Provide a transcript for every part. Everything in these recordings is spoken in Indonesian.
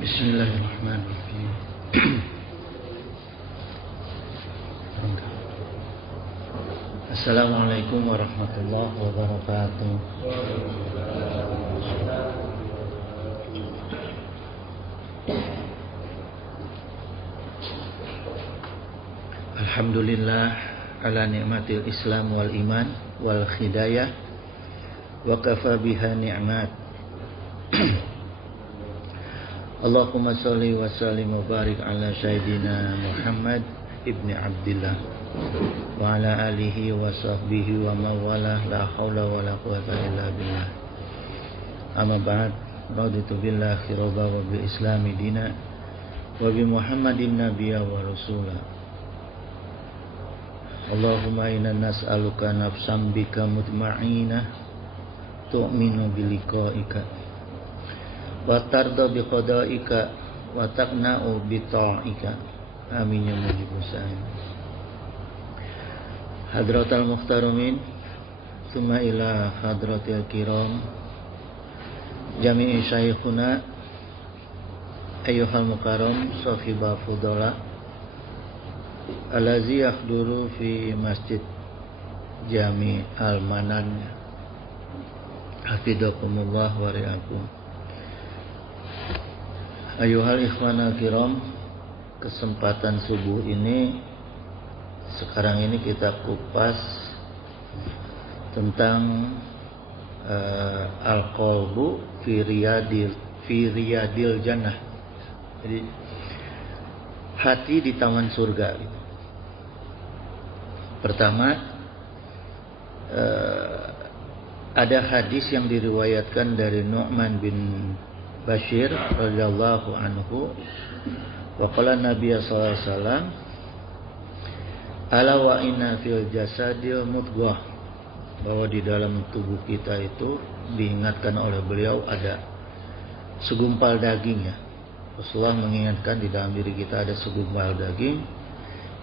Bismillahirrahmanirrahim. Assalamualaikum warahmatullahi wabarakatuh. Alhamdulillah ala ni'matil Islam wal iman wal hidayah wa kafa biha ni'mat. Allahumma salli wa sallim wa barik ala sayyidina Muhammad ibni Abdillah wa ala alihi wa sahbihi wa mawalah la hawla wa la quwata illa billah. Amma ba'd, raditu billahi rabba wa bil islami dina wa bi Muhammadin nabiyya wa rasula. Allahumma inna nas'aluka nafsan bika mutma'inah tu'minu biliqa'ika wa tarda biqada'ika wa taqna'u bita'ika. Amin ya mujibus sa'in. Hadratal muhtarumin, summa ila hadratil kiram, jami'i syayikhuna, ayyuhal mukarram, sahibah fudola, alazi yakhduru fi masjid jami al-manan, hafidakumullah wa ri'akum. Ayyuhal ikhwana kiram, kesempatan subuh ini sekarang ini kita kupas tentang al-qalbu fi riyadil jannah. Jadi hati di taman surga. Pertama, ada hadis yang diriwayatkan dari Nu'man bin Bashir radhiyallahu anhu, wa qala Nabi sallallahu alaihi wasallam, ala wa inna fil jasadil mudghah, bahwa di dalam tubuh kita itu diingatkan oleh beliau ada segumpal daging ya. Rasulullah mengingatkan di dalam diri kita ada segumpal daging.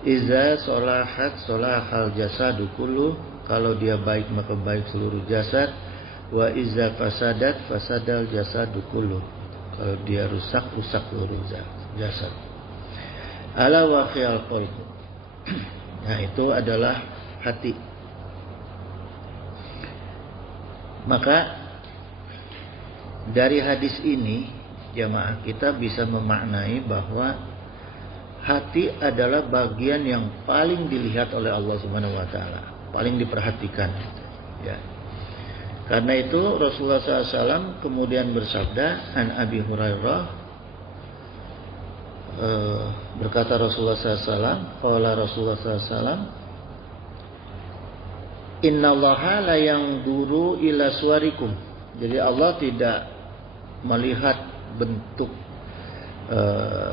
Iza solahat solahal jasadu kullu, kalau dia baik maka baik seluruh jasad. Wa iza fasadat fasadal jasadu kullu, kalau dia rusak rusak seluruh jasad. Ala waqiyal qalbu, nah itu adalah hati. Maka dari hadis ini jamaah kita bisa memaknai bahwa hati adalah bagian yang paling dilihat oleh Allah Subhanahu wa taala, paling diperhatikan ya. Karena itu Rasulullah SAW kemudian bersabda, an Abi Hurairah, berkata Rasulullah SAW, qala Rasulullah SAW, innallaha la yanzuru ila suwarikum. Jadi Allah tidak melihat bentuk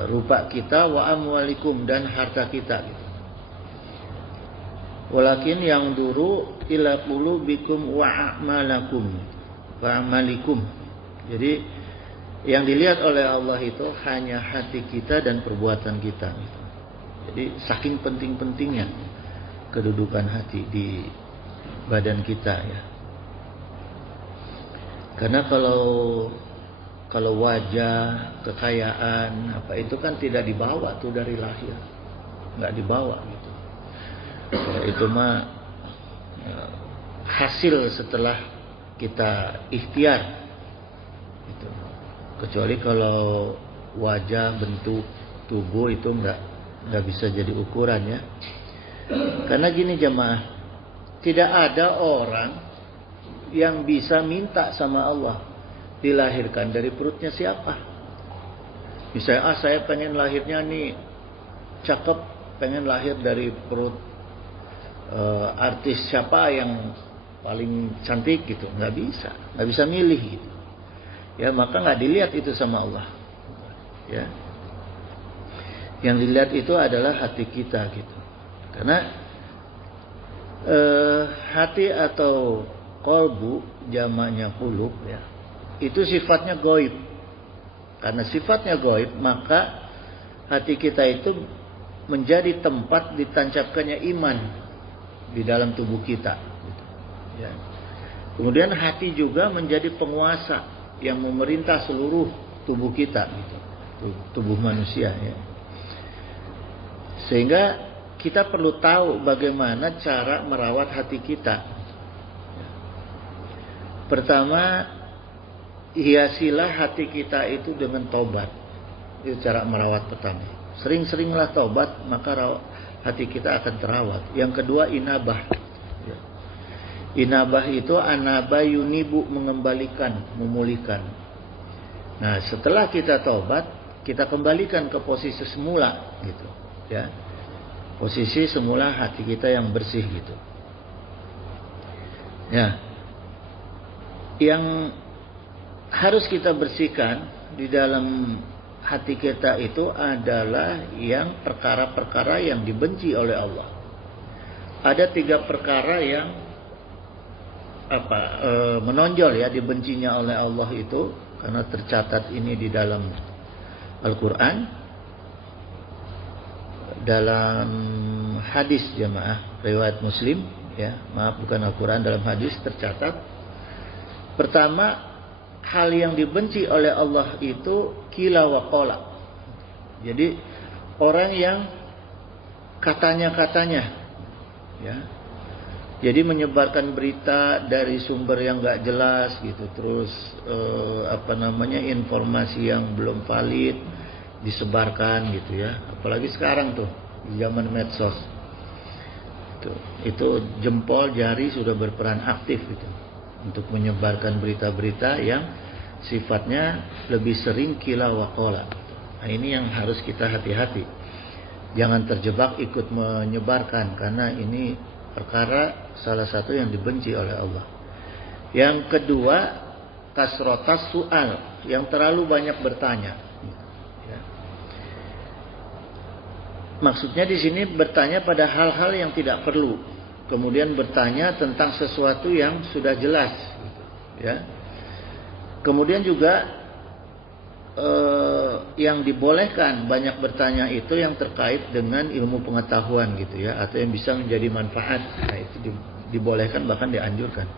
rupa kita, wa amwalikum, dan harta kita gitu. Walakin yang duru ila qulubikum wa a'malakum wa amalikum. Jadi yang dilihat oleh Allah itu hanya hati kita dan perbuatan kita. Jadi saking penting-pentingnya kedudukan hati di badan kita ya. Karena kalau wajah, kekayaan apa itu kan tidak dibawa tuh dari lahir, nggak dibawa gitu. Itu mah hasil setelah kita ikhtiar gitu. Kecuali kalau wajah, bentuk tubuh itu nggak bisa jadi ukuran ya. Karena gini jamaah, tidak ada orang yang bisa minta sama Allah dilahirkan dari perutnya siapa. Misalnya saya pengen lahirnya nih cakep, pengen lahir dari perut artis siapa yang paling cantik gitu, nggak bisa milih gitu ya. Maka nggak dilihat itu sama Allah ya. Yang dilihat itu adalah hati kita gitu. Karena hati atau qalbu jamaknya qulub ya, itu sifatnya gaib. Karena sifatnya gaib, maka hati kita itu menjadi tempat ditancapkannya iman di dalam tubuh kita ya. Kemudian hati juga menjadi penguasa yang memerintah seluruh tubuh kita gitu. tubuh manusia ya. Sehingga kita perlu tahu bagaimana cara merawat hati kita. Pertama, hiasilah hati kita itu dengan tobat. Itu cara merawat pertama. Sering-seringlah tobat, maka hati kita akan terawat. Yang kedua, inabah. Inabah itu anaba yunibu, mengembalikan, memulihkan. Nah, setelah kita tobat, kita kembalikan ke posisi semula gitu, ya. Posisi semula hati kita yang bersih gitu. Ya. Yang harus kita bersihkan di dalam hati kita itu adalah yang perkara-perkara yang dibenci oleh Allah. Ada 3 perkara yang menonjol ya, dibencinya oleh Allah itu, karena tercatat ini di dalam Al-Quran, dalam hadis jemaah riwayat Muslim ya, maaf bukan Al-Quran, dalam hadis tercatat. Pertama, hal yang dibenci oleh Allah itu kila wa qala. Jadi orang yang katanya ya. Jadi menyebarkan berita dari sumber yang enggak jelas gitu, terus informasi yang belum valid disebarkan gitu ya. Apalagi sekarang tuh di zaman medsos. Itu jempol jari sudah berperan aktif gitu untuk menyebarkan berita-berita yang sifatnya lebih sering kila wa qala. Nah, ini yang harus kita hati-hati. Jangan terjebak ikut menyebarkan, karena ini perkara salah satu yang dibenci oleh Allah. Yang kedua, kasrotas soal, yang terlalu banyak bertanya. Ya. Maksudnya di sini bertanya pada hal-hal yang tidak perlu, kemudian bertanya tentang sesuatu yang sudah jelas. Ya. Kemudian juga yang dibolehkan banyak bertanya itu yang terkait dengan ilmu pengetahuan gitu ya, atau yang bisa menjadi manfaat. Nah, itu dibolehkan, bahkan dianjurkan.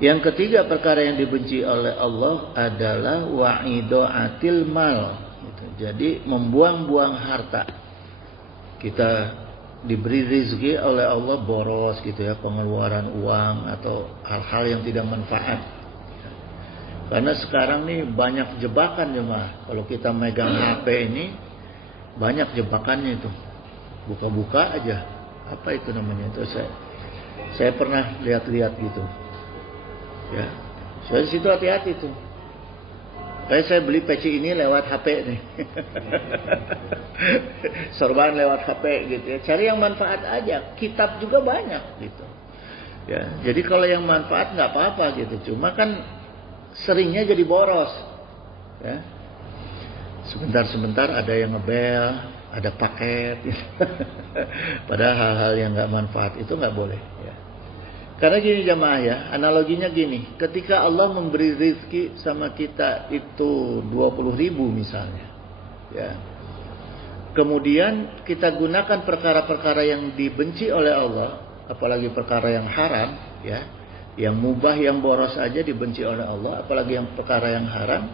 Yang ketiga perkara yang dibenci oleh Allah adalah wa'idoatil mal gitu. Jadi membuang-buang harta. Kita diberi rezeki oleh Allah boros gitu ya, pengeluaran uang atau hal-hal yang tidak manfaat. Karena sekarang nih banyak jebakan jemaah. Kalau kita megang HP ini banyak jebakannya itu. Buka-buka aja. Apa itu namanya? Itu saya pernah lihat-lihat gitu. Ya. So di situ hati-hati tuh. Kayak saya beli peci ini lewat HP nih. Sorban lewat HP gitu ya. Cari yang manfaat aja. Kitab juga banyak gitu. Ya, jadi kalau yang manfaat nggak apa-apa gitu. Cuma kan seringnya jadi boros ya. Sebentar-sebentar ada yang ngebel, ada paket gitu. Padahal hal-hal yang nggak manfaat itu nggak boleh ya. Karena gini jamaah ya, analoginya gini, ketika Allah memberi rezeki sama kita itu 20.000 misalnya ya, kemudian kita gunakan perkara-perkara yang dibenci oleh Allah, apalagi perkara yang haram ya, yang mubah, yang boros aja dibenci oleh Allah, apalagi yang perkara yang haram.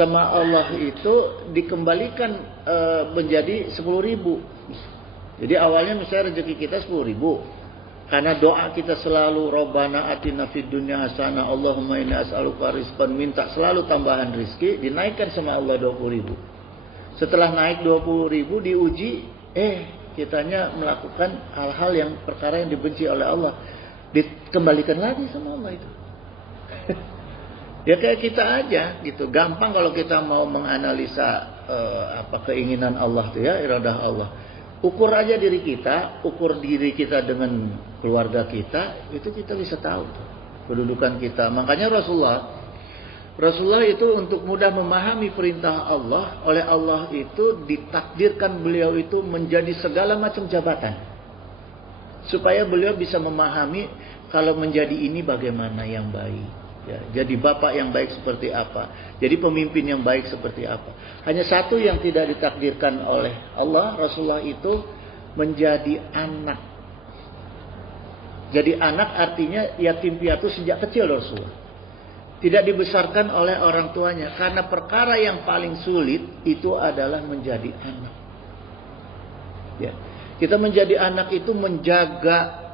Sama Allah itu dikembalikan menjadi 10.000. Jadi awalnya misalnya rezeki kita 10.000, karena doa kita selalu Rabbana atina fid dunya hasanah, Allahumma inni as'aluka rizqan, minta selalu tambahan rezeki, dinaikkan sama Allah 20.000. Setelah naik 20.000 diuji, kitanya melakukan hal-hal yang perkara yang dibenci oleh Allah, dikembalikan lagi sama Allah itu. Ya kayak kita aja gitu. Gampang kalau kita mau menganalisa keinginan Allah tuh ya, iradah Allah. Ukur aja diri kita, ukur diri kita dengan keluarga kita, itu kita bisa tahu tuh, kedudukan kita. Makanya Rasulullah itu untuk mudah memahami perintah Allah, oleh Allah itu ditakdirkan beliau itu menjadi segala macam jabatan. Supaya beliau bisa memahami kalau menjadi ini bagaimana yang baik ya, jadi bapak yang baik seperti apa, jadi pemimpin yang baik seperti apa. Hanya satu yang tidak ditakdirkan oleh Allah, Rasulullah itu menjadi anak. Jadi anak artinya yatim piatu sejak kecil Rasulullah. tidak dibesarkan oleh orang tuanya, karena perkara yang paling sulit itu adalah menjadi anak. Ya. Kita menjadi anak itu menjaga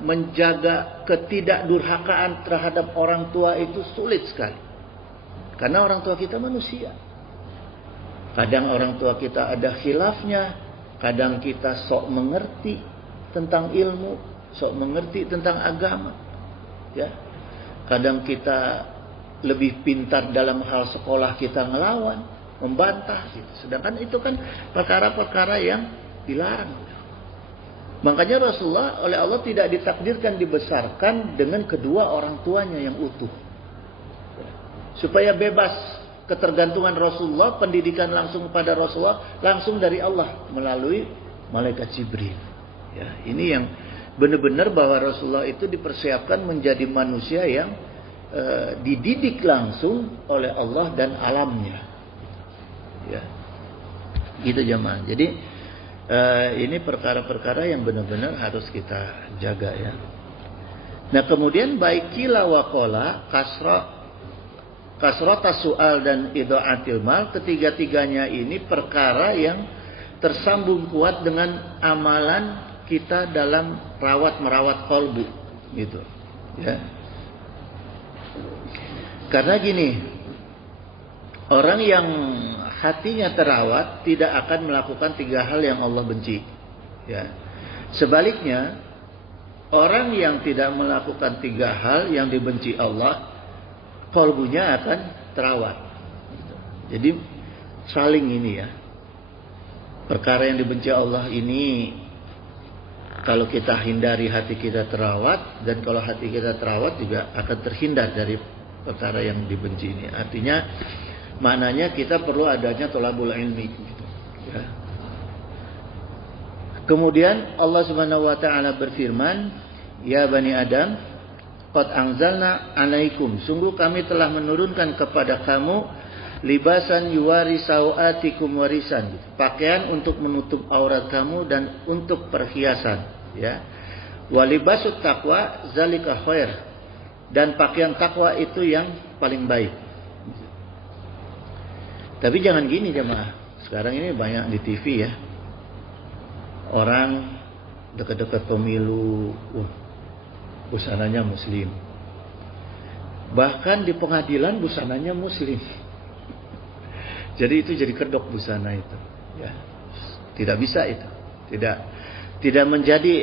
menjaga ketidakdurhakaan terhadap orang tua itu sulit sekali. Karena orang tua kita manusia. Kadang orang tua kita ada khilafnya, kadang kita sok mengerti tentang ilmu, sok mengerti tentang agama. Ya. Kadang kita lebih pintar dalam hal sekolah, kita ngelawan, membantah gitu. Sedangkan itu kan perkara-perkara yang dilarang. Makanya Rasulullah oleh Allah tidak ditakdirkan dibesarkan dengan kedua orang tuanya yang utuh. Supaya bebas ketergantungan Rasulullah, pendidikan langsung kepada Rasulullah, langsung dari Allah melalui malaikat Jibril. Ya, ini yang benar-benar bahwa Rasulullah itu dipersiapkan menjadi manusia yang dididik langsung oleh Allah dan alamnya. Ya, gitu jemaah. Jadi ini perkara-perkara yang benar-benar harus kita jaga ya. Nah kemudian baik qila wa qala, kasrata su'al dan idha'atil mal, ketiga-tiganya ini perkara yang tersambung kuat dengan amalan kita dalam merawat kolbu gitu ya. Karena gini, orang yang hatinya terawat tidak akan melakukan 3 hal yang Allah benci. Ya. Sebaliknya, orang yang tidak melakukan 3 hal yang dibenci Allah, kolbunya akan terawat. Jadi saling ini ya. Perkara yang dibenci Allah ini, kalau kita hindari hati kita terawat, dan kalau hati kita terawat juga akan terhindar dari perkara yang dibenci ini. Artinya maknanya kita perlu adanya thalabul ilmi gitu, ya. Kemudian Allah Subhanahu wa taala berfirman, "Ya bani Adam, qad anzalna 'alaikum." Sungguh kami telah menurunkan kepada kamu libasan yuwari sauatikum warisan, gitu. Pakaian untuk menutup aurat kamu dan untuk perhiasan, ya. Wa libasut taqwa zalika khair. Dan pakaian takwa itu yang paling baik. Tapi jangan gini jemaah. Sekarang ini banyak di TV ya. Orang dekat-dekat pemilu, busananya muslim. Bahkan di pengadilan busananya muslim. Jadi itu jadi kedok busana itu. Ya. Tidak bisa itu. Tidak menjadi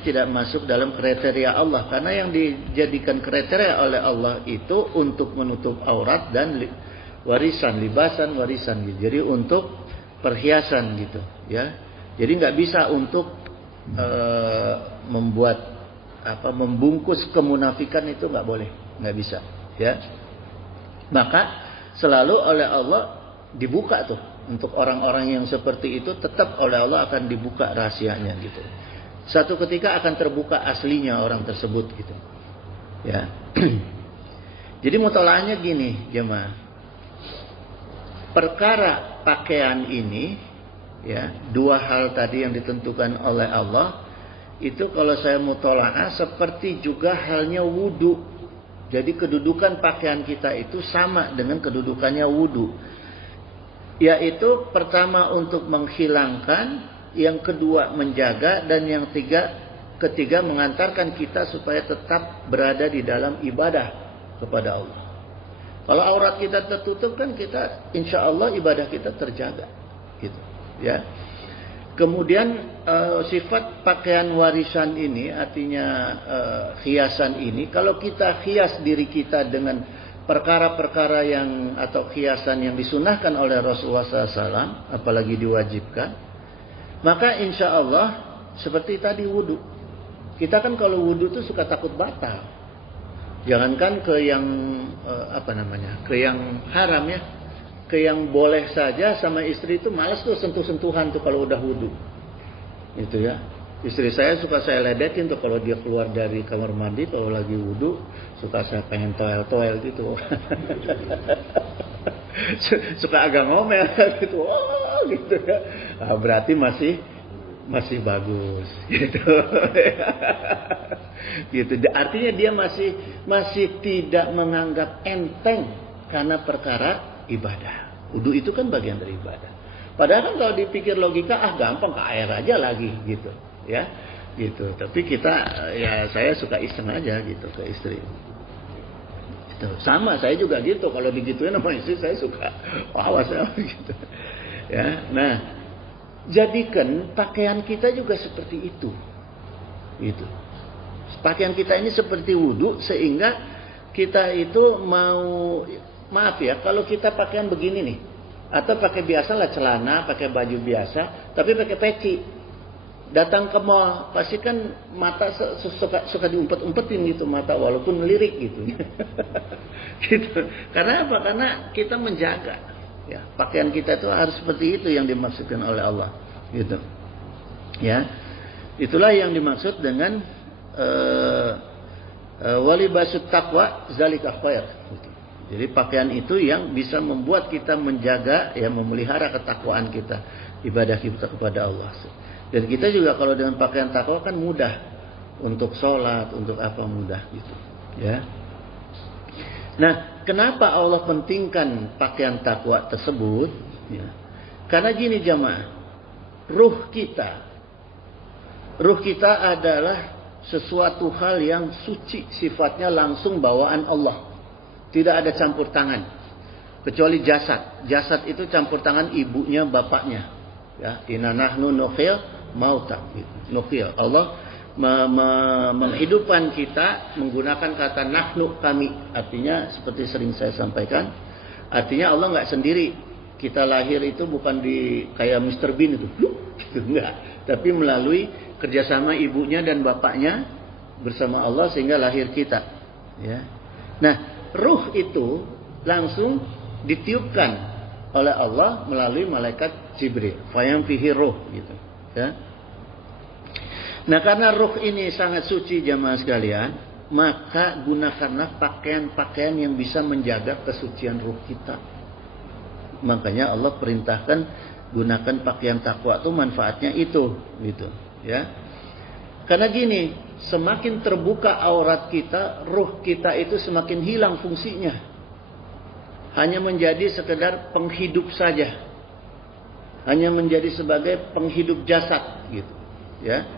tidak masuk dalam kriteria Allah. Karena yang dijadikan kriteria oleh Allah itu untuk menutup aurat dan libasan warisan gitu. Jadi untuk perhiasan gitu ya. Jadi nggak bisa untuk membungkus kemunafikan, itu nggak boleh, nggak bisa ya. Maka selalu oleh Allah dibuka tuh untuk orang-orang yang seperti itu, tetap oleh Allah akan dibuka rahasianya gitu. Satu ketika akan terbuka aslinya orang tersebut gitu ya. Jadi mutolaahnya gini jemaah. Perkara pakaian ini ya, 2 hal tadi yang ditentukan oleh Allah itu kalau saya mutolaah seperti juga halnya wudu. Jadi kedudukan pakaian kita itu sama dengan kedudukannya wudu. Yaitu pertama untuk menghilangkan, yang kedua menjaga, dan yang ketiga mengantarkan kita supaya tetap berada di dalam ibadah kepada Allah. Kalau aurat kita tertutup kan kita insya Allah ibadah kita terjaga gitu ya. Kemudian sifat pakaian warisan ini artinya hiasan ini, kalau kita hias diri kita dengan perkara-perkara yang atau hiasan yang disunahkan oleh Rasulullah SAW, apalagi diwajibkan, maka insya Allah seperti tadi wudu. Kita kan kalau wudu tuh suka takut batal. Jangankan ke yang ke yang haram ya, ke yang boleh saja sama istri itu malas tuh sentuh-sentuhan tuh kalau udah wudu. Itu ya. Istri saya suka saya ledekin tuh kalau dia keluar dari kamar mandi kalau lagi wudu, suka saya pengen toel-toel gitu. Suka agak ngomel gitu. Oh, gitu ya. Nah, berarti masih bagus gitu. Gitu. Artinya dia masih tidak menganggap enteng karena perkara ibadah. Wudu itu kan bagian dari ibadah. Padahal kan kalau dipikir logika, gampang, ke air aja lagi gitu, ya. Gitu. Tapi kita, ya saya suka iseng aja gitu ke istri. Gitu. Sama, saya juga gitu. Kalau digituin sama istri saya suka, awas gitu. Ya. Nah, jadikan pakaian kita juga seperti itu. Gitu. Pakaian kita ini seperti wudu, sehingga kita itu mau, maaf ya, kalau kita pakaian begini nih, atau pakai biasa lah celana, pakai baju biasa, tapi pakai peci, datang ke mall, pasti kan mata suka diumpet-umpetin gitu mata, walaupun melirik gitu. Gitu. Karena apa? Karena kita menjaga, ya, pakaian kita itu harus seperti itu yang dimaksudkan oleh Allah, gitu. Ya, itulah yang dimaksud dengan walibasut taqwa zalika khair. Jadi pakaian itu yang bisa membuat kita menjaga, ya, memelihara ketakwaan kita, ibadah kita kepada Allah. Dan kita juga kalau dengan pakaian takwa kan mudah untuk sholat, untuk apa mudah gitu, ya. Nah, kenapa Allah pentingkan pakaian takwa tersebut? Ya. Karena gini jamaah, ruh kita adalah sesuatu hal yang suci, sifatnya langsung bawaan Allah. Tidak ada campur tangan. Kecuali jasad. Jasad itu campur tangan ibunya, bapaknya. Ya, inna nahnu nukhil mauta. Nukhil. Allah menghidupkan kita menggunakan kata nahnu, kami. Artinya seperti sering saya sampaikan, artinya Allah nggak sendiri. Kita lahir itu bukan di kayak Mr. Bean itu, gitu, enggak. Tapi melalui kerjasama ibunya dan bapaknya bersama Allah sehingga lahir kita. Ya. Nah, ruh itu langsung ditiupkan oleh Allah melalui malaikat Jibril. Fayam fihi ruh, gitu. Ya. Nah, karena ruh ini sangat suci jamaah sekalian, maka gunakanlah pakaian-pakaian yang bisa menjaga kesucian ruh kita. Makanya Allah perintahkan gunakan pakaian takwa itu, manfaatnya itu, gitu, ya. Karena gini, semakin terbuka aurat kita, ruh kita itu semakin hilang fungsinya. Hanya menjadi sekedar penghidup saja. Hanya menjadi sebagai penghidup jasad, gitu, ya.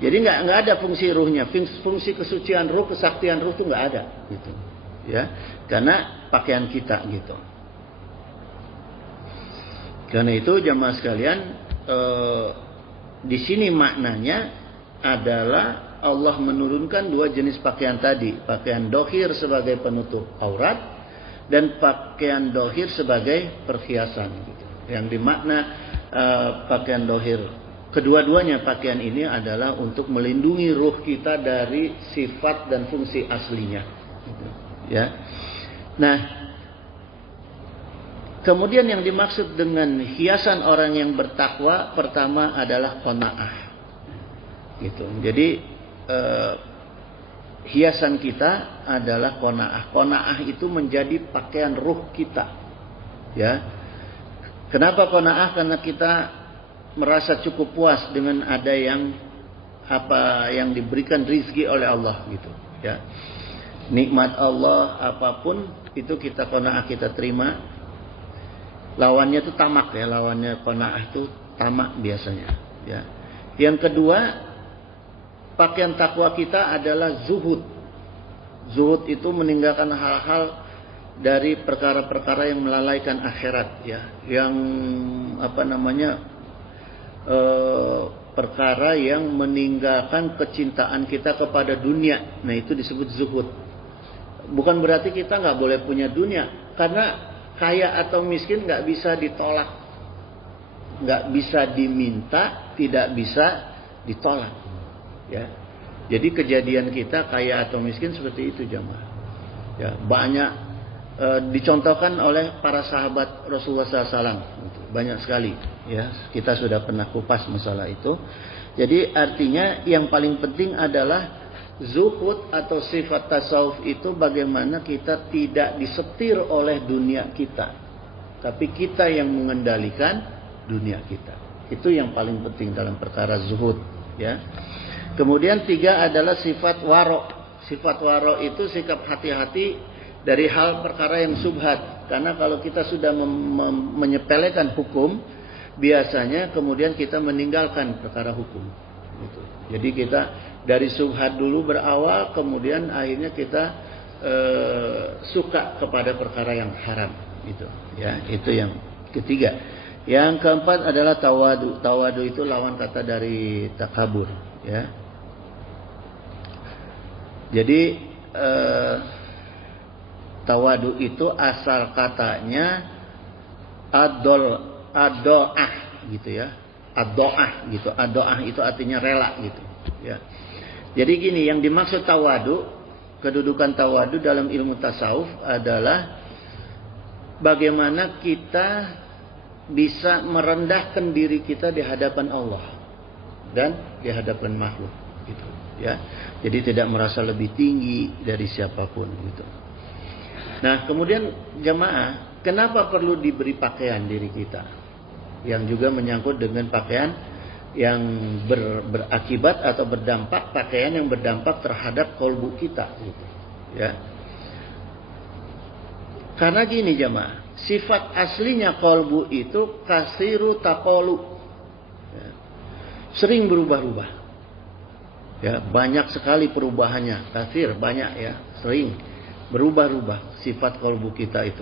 Jadi nggak ada fungsi ruhnya, fungsi kesucian ruh, kesaktian ruh itu nggak ada, gitu, ya. Karena pakaian kita, gitu. Karena itu jamaah sekalian, di sini maknanya adalah Allah menurunkan dua jenis pakaian tadi, pakaian dohir sebagai penutup aurat dan pakaian dohir sebagai perhiasan. Gitu. Yang dimakna pakaian dohir, kedua-duanya pakaian ini adalah untuk melindungi ruh kita dari sifat dan fungsi aslinya. Gitu. Ya, nah. Kemudian yang dimaksud dengan hiasan orang yang bertakwa pertama adalah qanaah. Gitu. Jadi hiasan kita adalah qanaah. Qanaah itu menjadi pakaian ruh kita. Ya. Kenapa qanaah? Karena kita merasa cukup puas dengan ada yang apa yang diberikan rizki oleh Allah, gitu, ya. Nikmat Allah apapun itu kita qanaah, kita terima. Lawannya itu tamak, ya, lawannya qanaah itu tamak biasanya, ya. Yang kedua, pakaian takwa kita adalah zuhud. Zuhud itu meninggalkan hal-hal dari perkara-perkara yang melalaikan akhirat, ya. Yang perkara yang meninggalkan kecintaan kita kepada dunia. Nah, itu disebut zuhud. Bukan berarti kita nggak boleh punya dunia, karena kaya atau miskin nggak bisa ditolak, nggak bisa diminta, tidak bisa ditolak, ya. Jadi kejadian kita kaya atau miskin seperti itu jamaah, ya. Banyak dicontohkan oleh para sahabat Rasulullah SAW, banyak sekali, ya. Kita sudah pernah kupas masalah itu. Jadi artinya yang paling penting adalah zuhud atau sifat tasawuf itu bagaimana kita tidak disetir oleh dunia kita, tapi kita yang mengendalikan dunia kita. Itu yang paling penting dalam perkara zuhud, ya. Kemudian 3 adalah sifat waro. Sifat waro itu sikap hati-hati dari hal perkara yang subhat. Karena kalau kita sudah menyepelekan hukum, biasanya kemudian kita meninggalkan perkara hukum. Gitu. Jadi kita dari subhat dulu berawal, kemudian akhirnya kita suka kepada perkara yang haram. Gitu. Ya, itu yang ketiga. Yang keempat adalah tawadu. Tawadu itu lawan kata dari takabur. Ya. Jadi tawadu itu asal katanya adoah gitu ya, adoah gitu. Adoah itu artinya rela gitu. Ya. Jadi gini, yang dimaksud tawadu, kedudukan tawadu dalam ilmu tasawuf adalah bagaimana kita bisa merendahkan diri kita di hadapan Allah dan di hadapan makhluk gitu. Ya, jadi tidak merasa lebih tinggi dari siapapun gitu. Nah, kemudian jamaah, kenapa perlu diberi pakaian diri kita? Yang juga menyangkut dengan pakaian yang berakibat atau berdampak, pakaian yang berdampak terhadap kolbu kita gitu. Ya. Karena gini jamaah, sifat aslinya kolbu itu kasiru takolu. Ya. Sering berubah-ubah. Ya, banyak sekali perubahannya, kasir banyak ya, sering berubah-ubah sifat kolbu kita itu.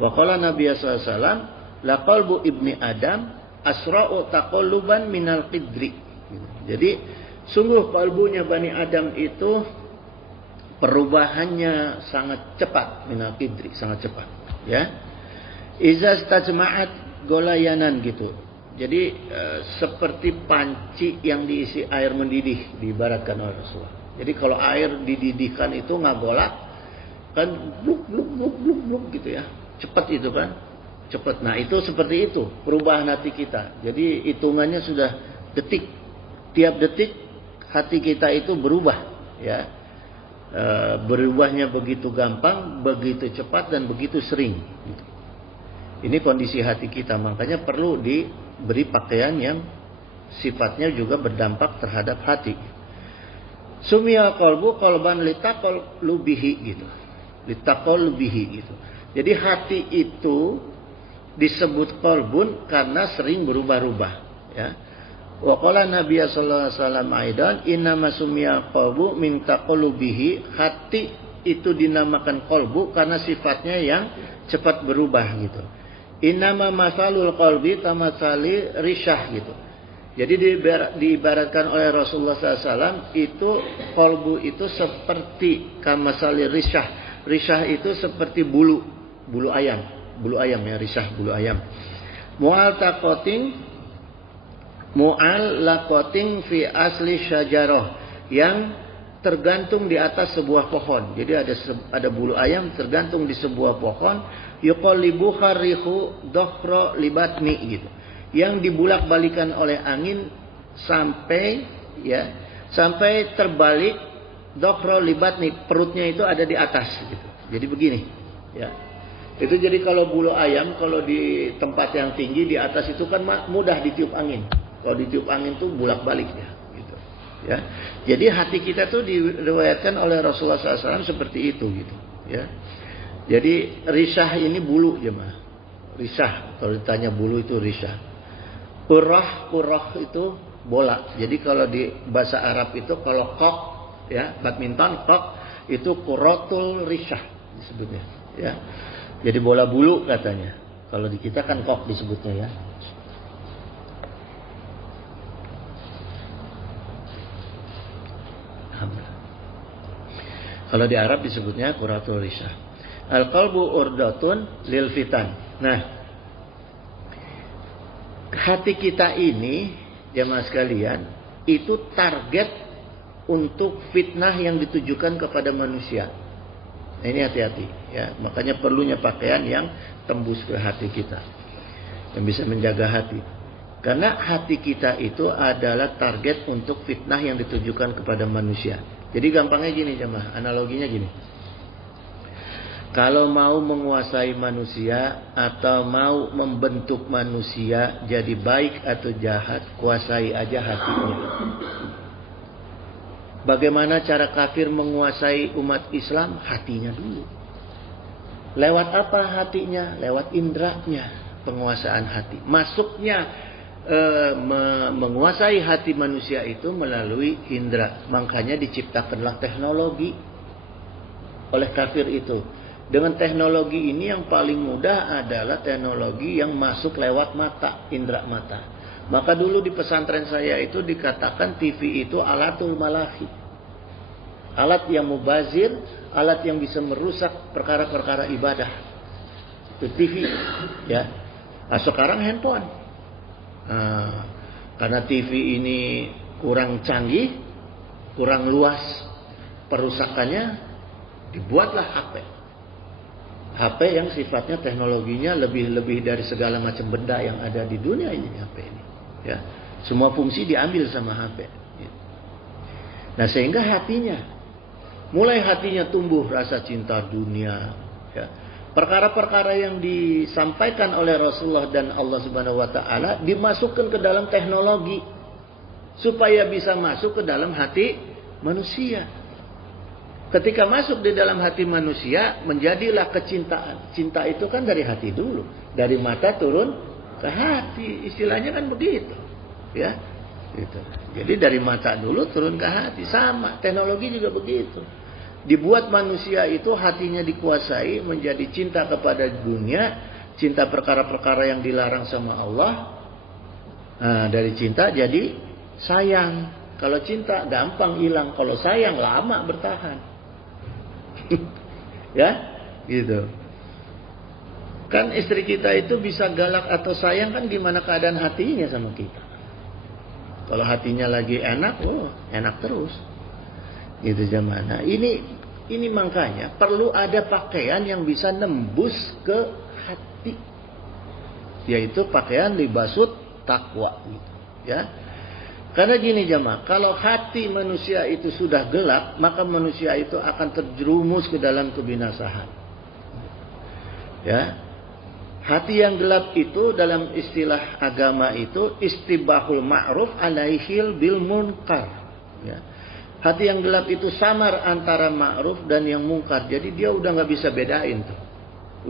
Wa qala Nabi sallallahu alaihi wasallam, la qalbu ibni Adam asra'u taqalluban minal qidri. Jadi sungguh kalbunya Bani Adam itu perubahannya sangat cepat, minal qidri, sangat cepat, ya. Iza stajma'at golayanan gitu. Jadi seperti panci yang diisi air mendidih, diibaratkan oleh Rasulullah. Jadi kalau air dididihkan itu nggak golak, kan bluk bluk bluk bluk bluk gitu ya, cepat itu kan, cepat. Nah itu seperti itu perubahan hati kita. Jadi hitungannya sudah detik, tiap detik hati kita itu berubah, ya. Berubahnya begitu gampang, begitu cepat dan begitu sering. Gitu. Ini kondisi hati kita, makanya perlu diberi pakaian yang sifatnya juga berdampak terhadap hati. Sumia qalbu qalban litaqal lubihi gitu. Litaqal lubihi gitu. Jadi hati itu disebut qalbun karena sering berubah-ubah, ya. Wa qala Nabi sallallahu alaihi wasallam aidan innama sumia qalbu min taqallubihi, hati itu dinamakan qalbu karena sifatnya yang cepat berubah gitu. Innama masalul qalbi kamasali risyah gitu. Jadi diibaratkan oleh Rasulullah SAW itu qalbu itu seperti kamasali risyah. Risyah itu seperti bulu ayam ya, risyah bulu ayam. Mu'allaqatin fi asli syajarah, yang tergantung di atas sebuah pohon. Jadi ada bulu ayam tergantung di sebuah pohon. Yuqallibu kharihu dokhro libatni gitu, yang dibulak-balikan oleh angin sampai terbalik dokhro libatni, perutnya itu ada di atas gitu. Jadi begini ya, itu jadi kalau bulu ayam kalau di tempat yang tinggi di atas itu kan mudah ditiup angin. Kalau ditiup angin tuh bulak-balik ya gitu ya. Jadi hati kita tuh diriwayatkan oleh Rasulullah SAW seperti itu gitu ya. Jadi risyah ini bulu jemaah. Risyah, kalau ditanya bulu itu risyah. Qurrah itu bola. Jadi kalau di bahasa Arab itu kalau kok ya, badminton kok itu qurratul risyah disebutnya ya. Jadi bola bulu katanya. Kalau di kita kan kok disebutnya ya. Kalau di Arab disebutnya qurratul risyah. Al-qalbu urdatun lil fitan. Nah, hati kita ini jemaah sekalian itu target untuk fitnah yang ditujukan kepada manusia. Nah, ini hati-hati ya. Makanya perlunya pakaian yang tembus ke hati kita, yang bisa menjaga hati. Karena hati kita itu adalah target untuk fitnah yang ditujukan kepada manusia. Jadi gampangnya gini jemaah, analoginya gini. Kalau mau menguasai manusia atau mau membentuk manusia jadi baik atau jahat, kuasai aja hatinya. Bagaimana cara kafir menguasai umat Islam? Hatinya dulu. Lewat apa hatinya? Lewat indranya, penguasaan hati. Masuknya menguasai hati manusia itu melalui indra. Makanya diciptakanlah teknologi oleh kafir itu. Dengan teknologi ini yang paling mudah adalah teknologi yang masuk lewat mata, indra mata. Maka dulu di pesantren saya itu dikatakan TV itu alatul malahi. Alat yang mubazir, alat yang bisa merusak perkara-perkara ibadah. Itu TV, ya. Nah, sekarang handphone. Karena TV ini kurang canggih, kurang luas perusakannya, dibuatlah HP. HP yang sifatnya teknologinya lebih dari segala macam benda yang ada di dunia ini, HP ini. Ya, semua fungsi diambil sama HP. Nah, sehingga mulai hatinya tumbuh rasa cinta dunia. Ya. Perkara-perkara yang disampaikan oleh Rasulullah dan Allah Subhanahu Wa Taala dimasukkan ke dalam teknologi supaya bisa masuk ke dalam hati manusia. Ketika masuk di dalam hati manusia, menjadilah kecintaan. Cinta itu kan dari hati dulu. Dari mata turun ke hati. Istilahnya kan begitu. Ya, gitu. Jadi dari mata dulu turun ke hati. Sama, teknologi juga begitu. Dibuat manusia itu hatinya dikuasai, menjadi cinta kepada dunia. Cinta perkara-perkara yang dilarang sama Allah. Nah, dari cinta jadi sayang. Kalau cinta gampang hilang. Kalau sayang lama bertahan. Ya, gitu. Kan istri kita itu bisa galak atau sayang kan gimana keadaan hatinya sama kita. Kalau hatinya lagi enak, enak terus. Gitu jemaah. Nah, ini makanya perlu ada pakaian yang bisa nembus ke hati. Yaitu pakaian libasut takwa gitu, ya. Karena gini jemaah, kalau hati manusia itu sudah gelap, maka manusia itu akan terjerumus ke dalam kebinasaan. Ya. Hati yang gelap itu dalam istilah agama itu istibahul ma'ruf alaihil bil munkar. Ya. Hati yang gelap itu samar antara ma'ruf dan yang mungkar. Jadi dia udah nggak bisa bedain tuh.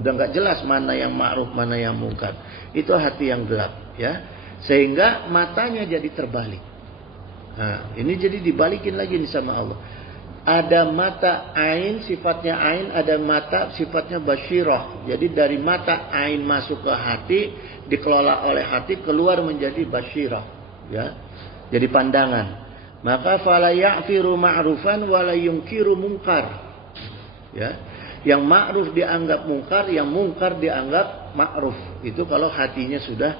Udah nggak jelas mana yang ma'ruf, mana yang mungkar. Itu hati yang gelap, ya. Sehingga matanya jadi terbalik. Nah, ini jadi dibalikin lagi nih sama Allah. Ada mata ain, sifatnya ain, ada mata sifatnya basyirah. Jadi dari mata ain masuk ke hati, dikelola oleh hati, keluar menjadi basyirah, ya. Jadi pandangan. Maka fala ya'firu ma'rufan wa la yunkiru munkar. Ya. Yang ma'ruf dianggap mungkar, yang mungkar dianggap ma'ruf. Itu kalau hatinya sudah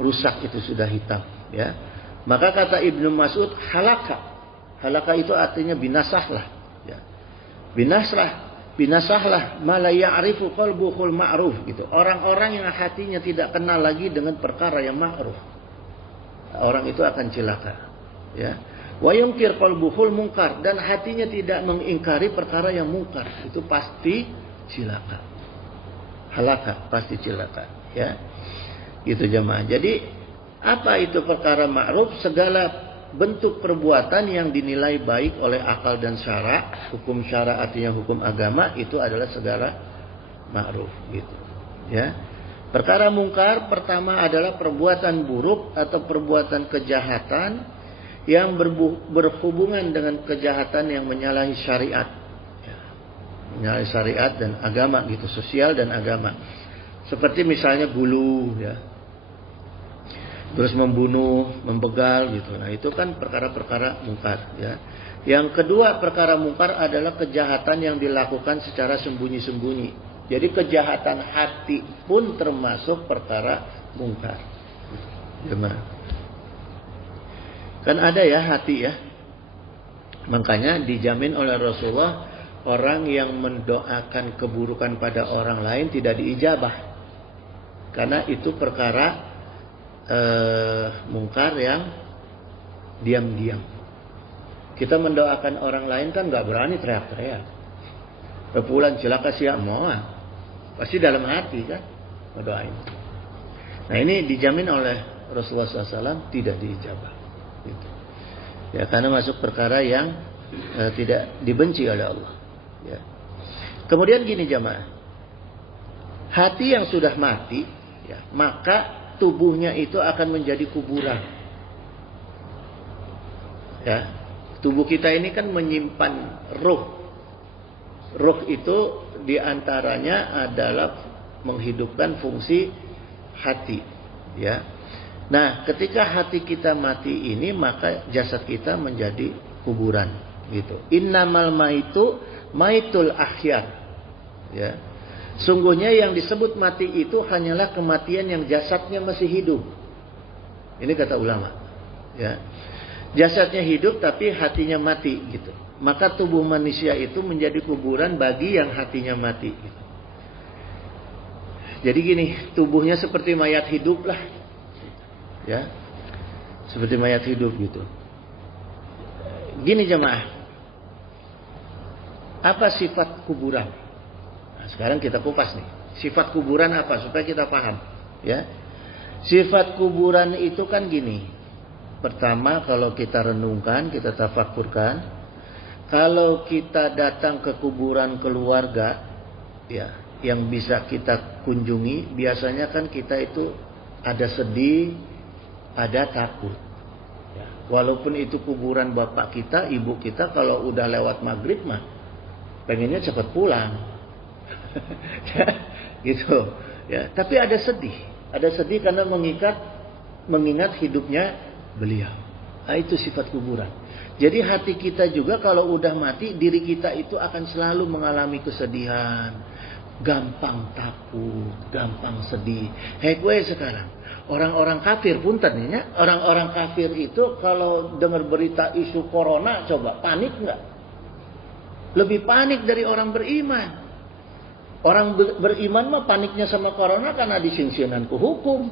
rusak, itu sudah hitam, ya. Maka kata Ibnu Mas'ud, halaka. Halaka itu artinya binasahlah, ya. Binasahlah ma la ya'rifu qalbuhul ma'ruf gitu. Orang-orang yang hatinya tidak kenal lagi dengan perkara yang ma'ruf. Orang itu akan celaka, ya. Wa yunkir qalbuhul munkar, dan hatinya tidak mengingkari perkara yang mungkar. Itu pasti celaka. Halaka, pasti celaka, ya. Gitu jemaah. Jadi apa itu perkara ma'ruf? Segala bentuk perbuatan yang dinilai baik oleh akal dan syara. Hukum syara artinya hukum agama, itu adalah segala ma'ruf gitu, ya. Perkara mungkar pertama adalah perbuatan buruk atau perbuatan kejahatan yang berhubungan dengan kejahatan yang menyalahi syariat, ya. Menyalahi syariat dan agama gitu, sosial dan agama. Seperti misalnya gulu, ya. Terus membunuh, membegal gitu. Nah, itu kan perkara-perkara mungkar, ya. Yang kedua perkara mungkar adalah kejahatan yang dilakukan secara sembunyi-sembunyi. Jadi kejahatan hati pun termasuk perkara mungkar. Gimana? Kan ada ya hati, ya. Makanya dijamin oleh Rasulullah, orang yang mendoakan keburukan pada orang lain tidak diijabah. Karena itu perkara mungkar yang diam-diam. Kita mendoakan orang lain kan nggak berani teriak-teriak. Pulang celaka siap mau, pasti dalam hati kan doain. Nah ini dijamin oleh Rasulullah SAW tidak diijabah. Gitu. Ya karena masuk perkara yang tidak dibenci oleh Allah. Ya. Kemudian gini jamaah, hati yang sudah mati, ya, maka tubuhnya itu akan menjadi kuburan. Ya, tubuh kita ini kan menyimpan ruh. Ruh itu diantaranya adalah menghidupkan fungsi hati, ya. Nah, ketika hati kita mati ini, maka jasad kita menjadi kuburan, gitu. Innamal maitu maitul ahyar, ya. Sungguhnya yang disebut mati itu hanyalah kematian yang jasadnya masih hidup. Ini kata ulama, ya. Jasadnya hidup tapi hatinya mati, gitu. Maka tubuh manusia itu menjadi kuburan bagi yang hatinya mati, gitu. Jadi gini, tubuhnya seperti mayat hidup lah, ya, seperti mayat hidup gitu. Gini jemaah, apa sifat kuburan? Nah, sekarang kita kupas nih, sifat kuburan apa supaya kita paham, ya. Sifat kuburan itu kan gini. Pertama, kalau kita renungkan, kita tafakurkan, kalau kita datang ke kuburan keluarga, ya, yang bisa kita kunjungi, biasanya kan kita itu ada sedih, ada takut. Ya, walaupun itu kuburan bapak kita, ibu kita, kalau udah lewat maghrib mah, pengennya cepat pulang, ya, gitu. Ya, tapi ada sedih karena mengingat hidupnya beliau. Nah, itu sifat kuburan. Jadi hati kita juga kalau udah mati, diri kita itu akan selalu mengalami kesedihan, gampang takut, gampang sedih. Gue sekarang orang-orang kafir pun tadinya, orang-orang kafir itu kalau dengar berita isu corona, coba panik nggak? Lebih panik dari orang beriman. Orang beriman mah paniknya sama corona karena disinsinan ke hukum,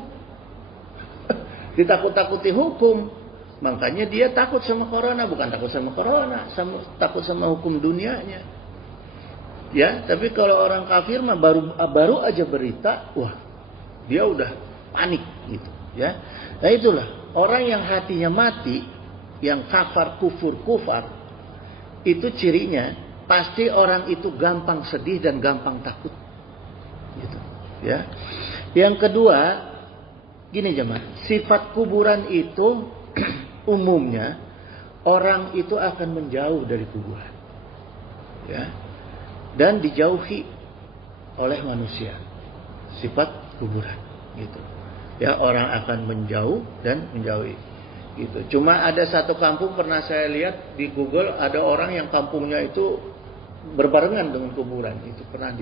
ditakut-takuti hukum. Makanya dia takut sama corona, bukan takut sama corona, takut sama hukum dunianya. Ya, tapi kalau orang kafir mah baru aja berita, wah, dia udah panik gitu, ya. Nah itulah orang yang hatinya mati, yang kufar, itu cirinya pasti orang itu gampang sedih dan gampang takut, gitu, ya. Yang kedua, gini jemaah, sifat kuburan itu umumnya orang itu akan menjauh dari kuburan, ya, dan dijauhi oleh manusia. Sifat kuburan, gitu. Ya, orang akan menjauh dan menjauhi, gitu. Cuma ada satu kampung pernah saya lihat di Google, ada orang yang kampungnya itu berbarengan dengan kuburan. Itu pernah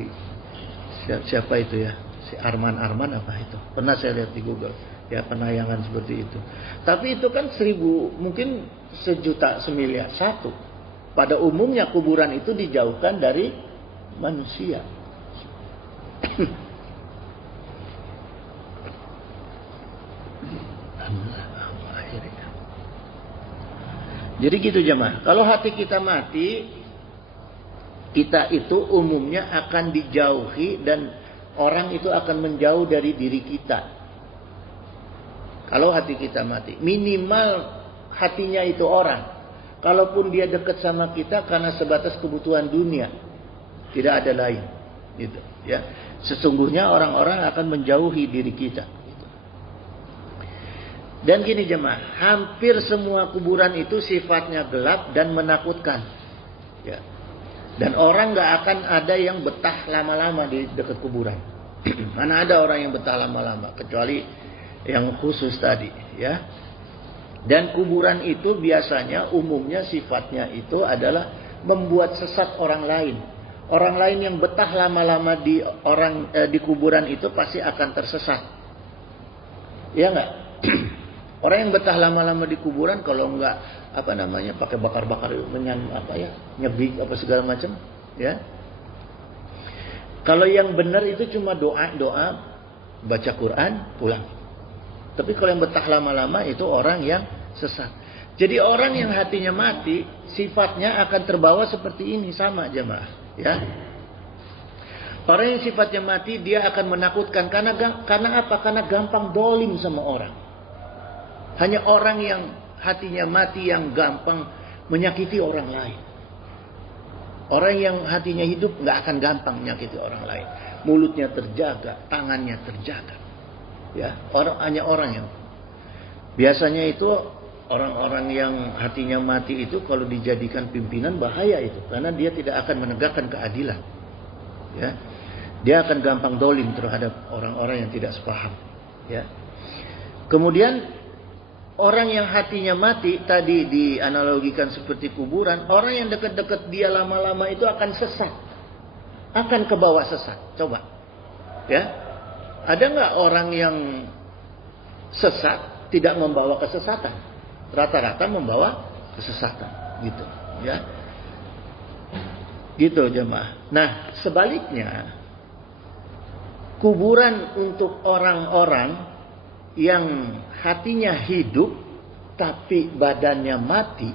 siapa itu ya? Si Arman apa itu? Pernah saya lihat di Google. Ya, penayangan seperti itu. Tapi itu kan 1000, mungkin 1.000.000, 1.000.000. Pada umumnya kuburan itu dijauhkan dari manusia. Jadi gitu jemaah. Kalau hati kita mati, kita itu umumnya akan dijauhi dan orang itu akan menjauh dari diri kita. Kalau hati kita mati, minimal hatinya itu orang. Kalaupun dia dekat sama kita karena sebatas kebutuhan dunia, tidak ada lain, gitu. Ya, sesungguhnya orang-orang akan menjauhi diri kita. Gitu. Dan gini jemaah, hampir semua kuburan itu sifatnya gelap dan menakutkan. Ya. Dan orang nggak akan ada yang betah lama-lama di dekat kuburan. Mana ada orang yang betah lama-lama, kecuali yang khusus tadi, ya. Dan kuburan itu biasanya umumnya sifatnya itu adalah membuat sesat orang lain. Orang lain yang betah lama-lama di kuburan itu pasti akan tersesat. Ya enggak? Orang yang betah lama-lama di kuburan kalau enggak pakai bakar-bakar nyebik apa segala macam, ya. Kalau yang benar itu cuma doa, baca Quran, pulang. Tapi kalau yang betah lama-lama itu orang yang sesat. Jadi orang yang hatinya mati, sifatnya akan terbawa seperti ini, sama jemaah, ya. Orang yang sifatnya mati, dia akan menakutkan. Karena apa? Karena gampang dolim sama orang. Hanya orang yang hatinya mati yang gampang menyakiti orang lain. Orang yang hatinya hidup nggak akan gampang menyakiti orang lain. Mulutnya terjaga, tangannya terjaga. Ya, hanya orang yang biasanya itu orang-orang yang hatinya mati itu kalau dijadikan pimpinan bahaya itu, karena dia tidak akan menegakkan keadilan. Ya. Dia akan gampang dolim terhadap orang-orang yang tidak sepaham. Ya. Kemudian orang yang hatinya mati tadi dianalogikan seperti kuburan. Orang yang dekat-dekat dia lama-lama itu akan sesat, akan ke bawah sesat. Coba, ya, ada nggak orang yang sesat tidak membawa kesesatan? Rata-rata membawa kesesatan, gitu, ya, gitu jemaah. Nah, sebaliknya, kuburan untuk orang-orang yang hatinya hidup tapi badannya mati,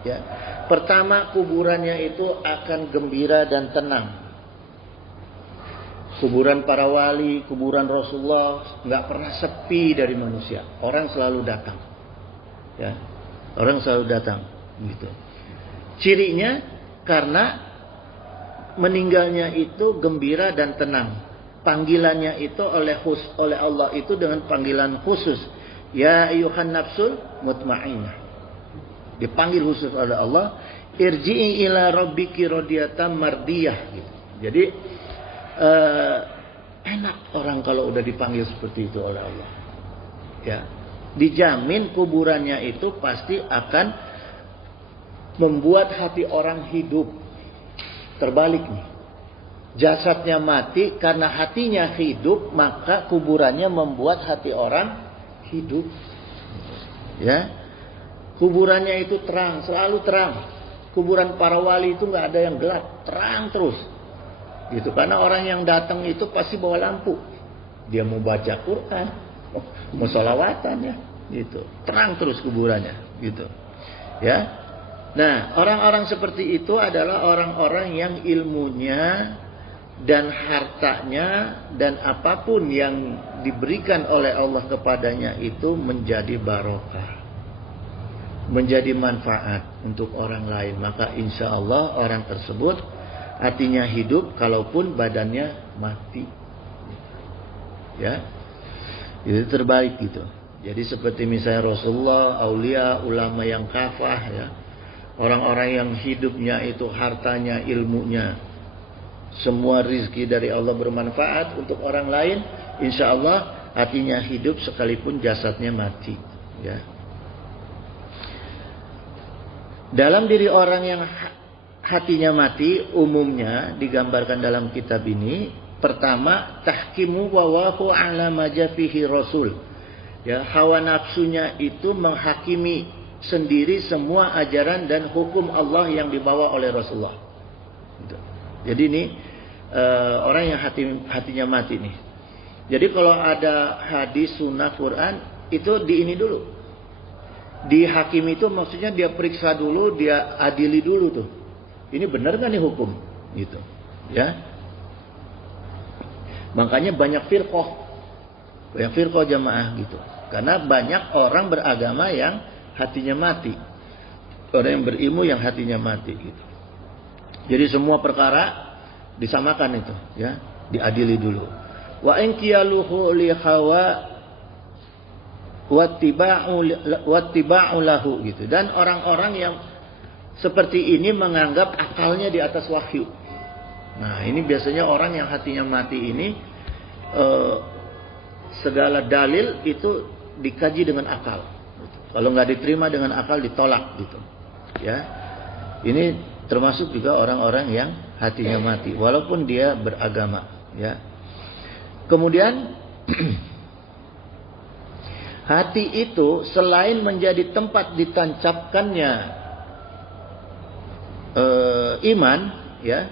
ya. Pertama, kuburannya itu akan gembira dan tenang. Kuburan para wali, kuburan Rasulullah nggak pernah sepi dari manusia. Orang selalu datang, ya. Orang selalu datang, gitu. Cirinya karena meninggalnya itu gembira dan tenang. Panggilannya itu oleh Allah itu dengan panggilan khusus. Ya ayyuhan nafsul mutmainnah. Dipanggil khusus oleh Allah. Irji'i ila rabbiki radiyatan mardiyah. Gitu. Jadi enak orang kalau udah dipanggil seperti itu oleh Allah. Ya, dijamin kuburannya itu pasti akan membuat hati orang hidup. Terbalik nih. Jasadnya mati karena hatinya hidup, maka kuburannya membuat hati orang hidup. Ya, kuburannya itu terang, selalu terang. Kuburan para wali itu nggak ada yang gelap, terang terus. Gitu, karena orang yang datang itu pasti bawa lampu. Dia mau baca Quran, mau sholawatan ya, gitu. Terang terus kuburannya, gitu. Ya. Nah, orang-orang seperti itu adalah orang-orang yang ilmunya dan hartanya dan apapun yang diberikan oleh Allah kepadanya itu menjadi barokah, menjadi manfaat untuk orang lain. Maka insya Allah orang tersebut hatinya hidup kalaupun badannya mati. Ya, itu terbaik gitu. Jadi seperti misalnya Rasulullah, aulia, ulama yang kafah, ya, orang-orang yang hidupnya itu hartanya, ilmunya, semua rizki dari Allah bermanfaat untuk orang lain, insya Allah hatinya hidup sekalipun jasadnya mati. Ya. Dalam diri orang yang hatinya mati, umumnya digambarkan dalam kitab ini, pertama, tahkimu wawahu ala majafihi rasul. Ya, hawa nafsunya itu menghakimi sendiri semua ajaran dan hukum Allah yang dibawa oleh Rasulullah. Jadi ini orang yang hatinya mati nih. Jadi kalau ada hadis, sunnah, Quran, itu ini dulu. Dihakimi itu maksudnya dia periksa dulu, dia adili dulu tuh. Ini benar kan nih hukum? Gitu. Ya. Makanya banyak firqah jamaah gitu. Karena banyak orang beragama yang hatinya mati. Orang yang berilmu yang hatinya mati gitu. Jadi semua perkara disamakan itu, ya, diadili dulu. Wa in qiyaluhu li hawa wattiba'u lahu gitu. Dan orang-orang yang seperti ini menganggap akalnya di atas wahyu. Nah, ini biasanya orang yang hatinya mati ini segala dalil itu dikaji dengan akal. Kalau nggak diterima dengan akal ditolak gitu. Ya, ini termasuk juga orang-orang yang hatinya mati, walaupun dia beragama. Ya. Kemudian hati itu selain menjadi tempat ditancapkannya iman, ya,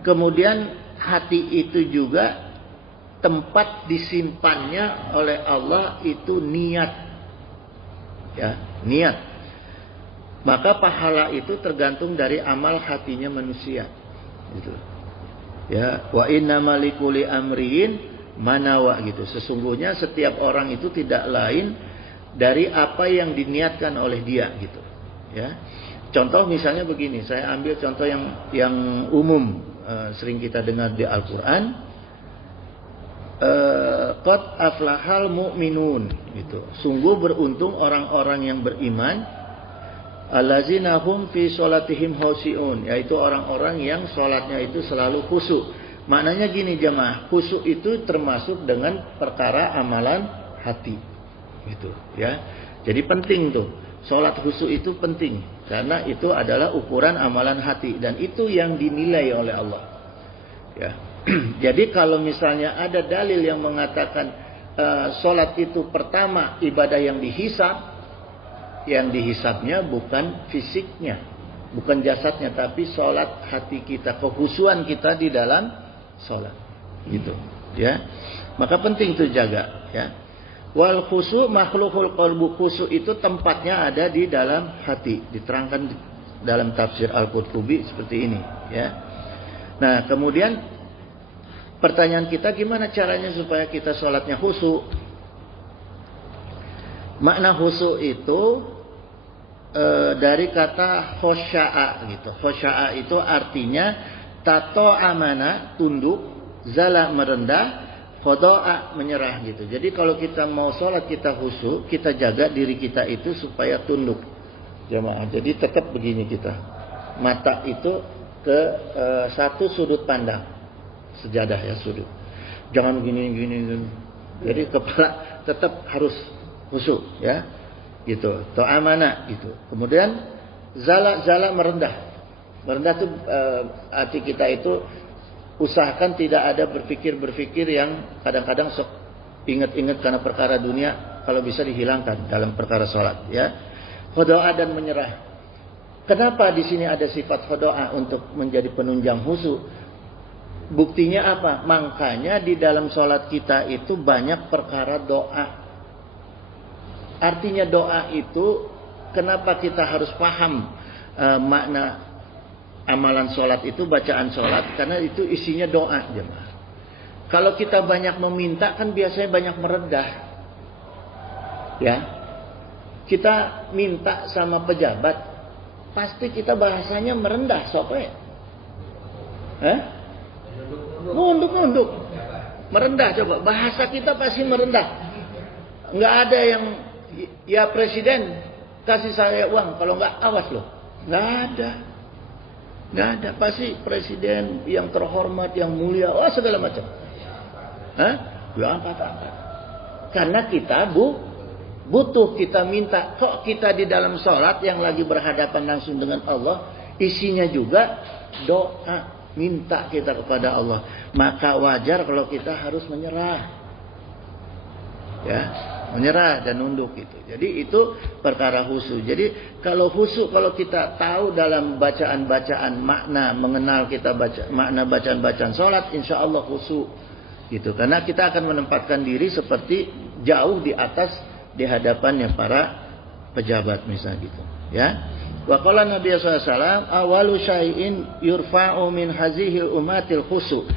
kemudian hati itu juga tempat disimpannya oleh Allah itu niat, ya, niat. Maka pahala itu tergantung dari amal hatinya manusia, gitu. Ya, wa innama likulli amrin manawa gitu. Sesungguhnya setiap orang itu tidak lain dari apa yang diniatkan oleh dia gitu. Ya. Contoh misalnya begini, saya ambil contoh yang umum sering kita dengar di Al-Qur'an. Qad aflahal mu'minun gitu. Sungguh beruntung orang-orang yang beriman, allazina hum fi sholatihim khushi'un, yaitu orang-orang yang sholatnya itu selalu khusyuk. Maknanya gini jemaah, khusyuk itu termasuk dengan perkara amalan hati gitu ya. Jadi penting tuh, sholat khusyuk itu penting karena itu adalah ukuran amalan hati dan itu yang dinilai oleh Allah ya. Jadi kalau misalnya ada dalil yang mengatakan sholat itu pertama ibadah yang dihisab, yang dihisabnya bukan fisiknya, bukan jasadnya, tapi sholat hati kita, kekhusyuan kita di dalam sholat, gitu, ya. Maka penting itu jaga, ya. Wal khusyuk makhlukul qalbu, khusyuk itu tempatnya ada di dalam hati, diterangkan dalam tafsir Al-Qurtubi seperti ini, ya. Nah, kemudian pertanyaan kita, gimana caranya supaya kita sholatnya khusyuk? Makna khusyuk itu dari kata khosya'a gitu. Khosya'a itu artinya tato amana, tunduk, zala merendah, khodo'a menyerah gitu. Jadi kalau kita mau sholat kita khusyuk, kita jaga diri kita itu supaya tunduk, jemaah. Jadi tetap begini kita, mata itu ke satu sudut pandang sejadah ya, sudut. Jangan gini. Jadi kepala tetap harus khusyuk ya. Gitu. Ta'amana gitu. Kemudian zala merendah. Merendah itu arti kita itu usahakan tidak ada berpikir yang kadang-kadang sok ingat-ingat karena perkara dunia, kalau bisa dihilangkan dalam perkara sholat ya. Khodoa dan menyerah. Kenapa di sini ada sifat khodoa untuk menjadi penunjang khusyuk? Buktinya apa? Makanya di dalam sholat kita itu banyak perkara doa. Artinya doa itu, kenapa kita harus paham makna amalan sholat itu, bacaan sholat, karena itu isinya doa jemaah. Kalau kita banyak meminta kan biasanya banyak merendah. Ya. Kita minta sama pejabat, pasti kita bahasanya merendah, soalnya. Nunduk. Merendah coba. Bahasa kita pasti merendah. Nggak ada yang, ya presiden kasih saya uang, kalau nggak awas loh. Nggak ada. Pasti presiden yang terhormat, yang mulia, segala macam. Ya angkat. Karena kita butuh, kita minta. Kok kita di dalam sholat yang lagi berhadapan langsung dengan Allah, isinya juga doa. Minta kita kepada Allah, maka wajar kalau kita harus menyerah, ya, menyerah dan nunduk gitu. Jadi itu perkara khusyuk. Jadi kalau khusyuk, kalau kita tahu dalam bacaan-bacaan makna, mengenal kita makna bacaan-bacaan sholat, insya Allah khusyuk gitu. Karena kita akan menempatkan diri seperti jauh di atas di hadapannya para pejabat misalnya gitu, ya. Wa qala Nabi sallallahu alaihi wasallam awalu syai'in yurfa'u min hazihil umatil khusyuk.